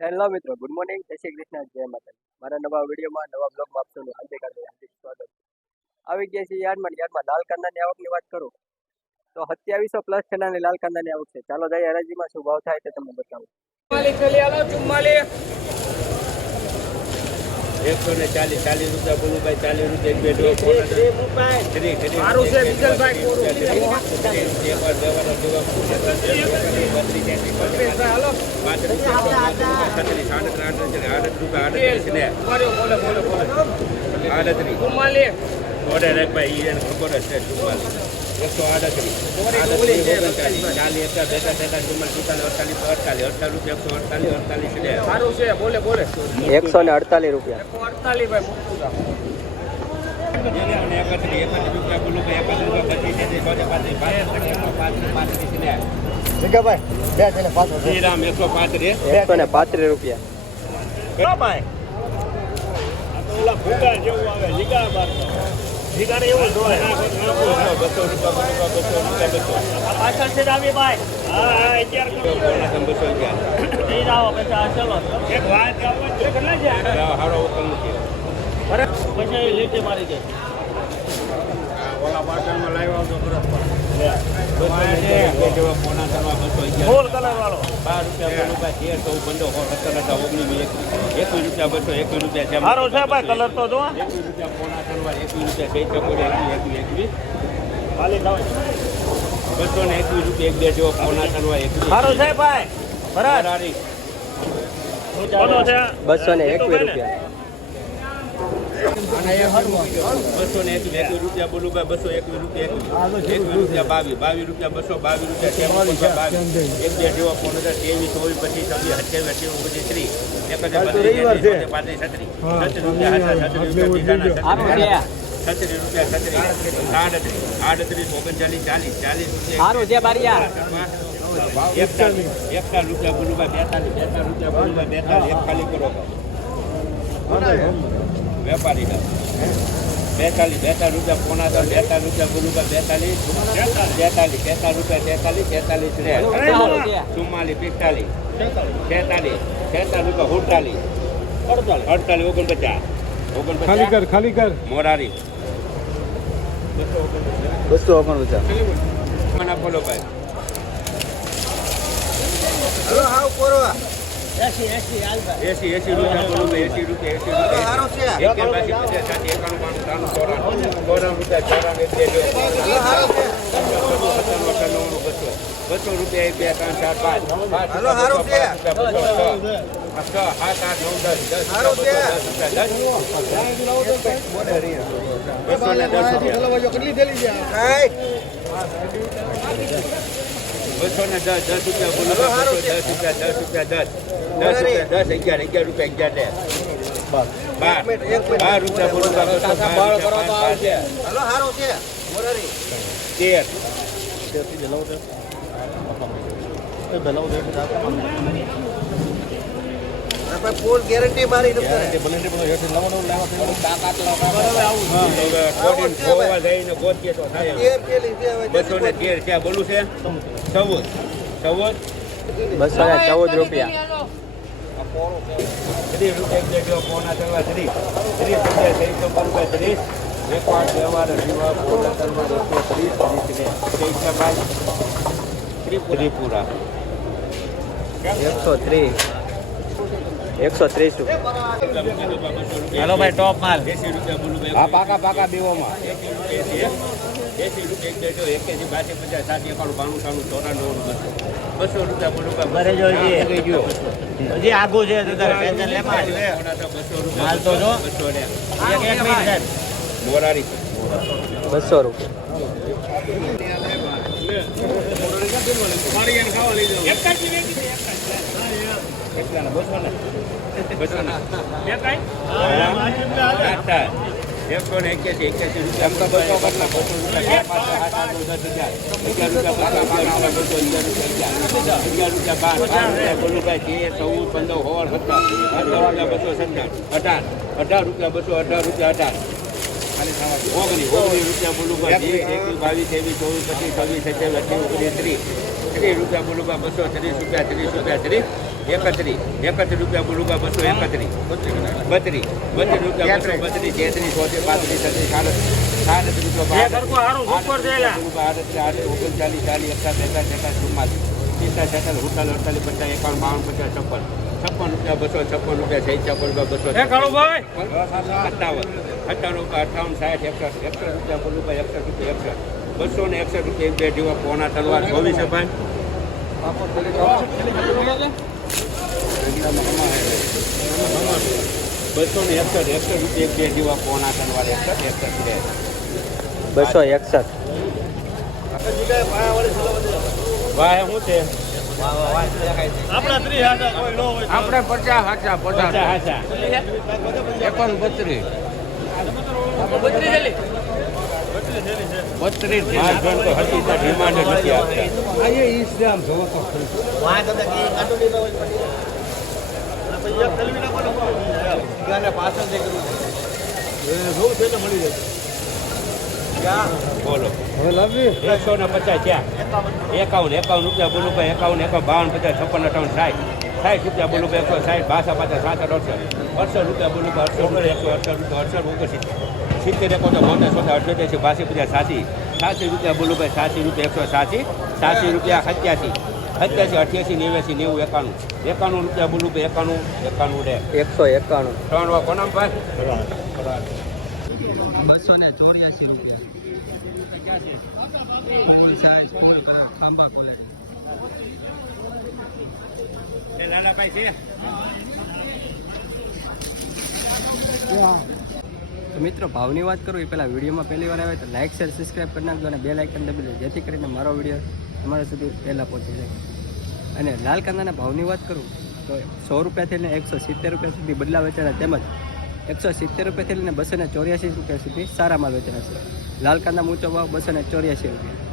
Hello મિત્રો, good morning, જય શ્રી કૃષ્ણ, જય માતાજી. મારા નવા વિડીયોમાં નવા બ્લોગમાં આપનું હાર્દિક સ્વાગત. આવી ગયા છે યાર્ડમાં લાલ કાંદાની આવકની વાત કરું તો 2700 પ્લસ ચણાની લાલ કાંદાની આવક છે. ચાલો જઈએ હરાજીમાં શું ભાવ થાય તે તમને બતાવું. 140 રૂપિયા બોલુભાઈ, 40 રૂપિયા બોલુભાઈ, 221 રૂપિયા, 22 રૂપિયા, 222 રૂપિયા, 1 2 જેવો 23 24 25 26 27 28 વેપારી 42 રૂપિયા, 42 રૂપિયા બોલુભાઈ, 43 રૂપિયા, 44 46 48 ખાલી કર મોરારી 249 બોલો ભાઈ. 80 રૂપિયા બોલુભાઈ, 80 ફૂલ ગેરંટી મારી બોલું છે 214 રૂપિયા. 130 હેલો ભાઈ, ટોપ માલ 80 રૂપિયા બોલુભાઈ. હા, પાકા બેવામાં 80 રૂપિયા 50 રૂપિયા બોલુભાઈ, 200 આગું છે માલ તો જો મોરારી 200 રૂપિયા. રૂપિયા બોલુભાઈ, 22 23 24 25 26 27 28 29 30 રૂપિયા બોલુભાઈ, 230 રૂપિયા, 30 રૂપિયા, 30 31 રૂપિયા બોલું 231 32 રૂપિયા 232 33 34 35 36 રૂપિયા 261 રૂપિયા બે જેવા પોણા તલવાર 24 ભાઈ 261 રૂપિયા બે જેવા પોણા તલવાર 261. ભાઈ શું છે આપણે 50 હાચા 50 હાચા 32 ડિમાન્ડ નથી આપતા બોલો 150 ક્યાં 51 રૂપિયા બોલું ભાઈ 51 52 50 56 58 60 રૂપિયા બોલું ભાઈ 160 52 50 67 68 80 રૂપિયા બોલું ભાઈ 68 70 80 82 રૂપિયા બોલું ભાઈ 80 રૂપિયા 180 રૂપિયા 87 88 89 90 91 રૂપિયા બોલું ભાઈ 91 રે 191. ત્રણ વાર કોનામ ભાઈ 284 રૂપિયા. Full size full colour Khambha quality. Lalabhai છે તો મિત્રો ભાવની વાત કરું એ પહેલાં વિડીયોમાં પહેલી વાર આવે તો લાઇક શેર સબસ્ક્રાઈબ કરી નાખજો અને બે લાઇકન દબી દો જેથી કરીને મારો વિડીયો તમારા સુધી પહેલાં પહોંચી જાય. અને લાલ કાંદાના ભાવની વાત કરું તો 100 રૂપિયાથી લઈને 170 રૂપિયા સુધી બદલા વેચાણા તેમજ 170 રૂપિયાથી લઈને 284 રૂપિયા સુધી સારા માલ વેચાણા છે. લાલ કાંદા ઊંચો ભાવ 284 રૂપિયા.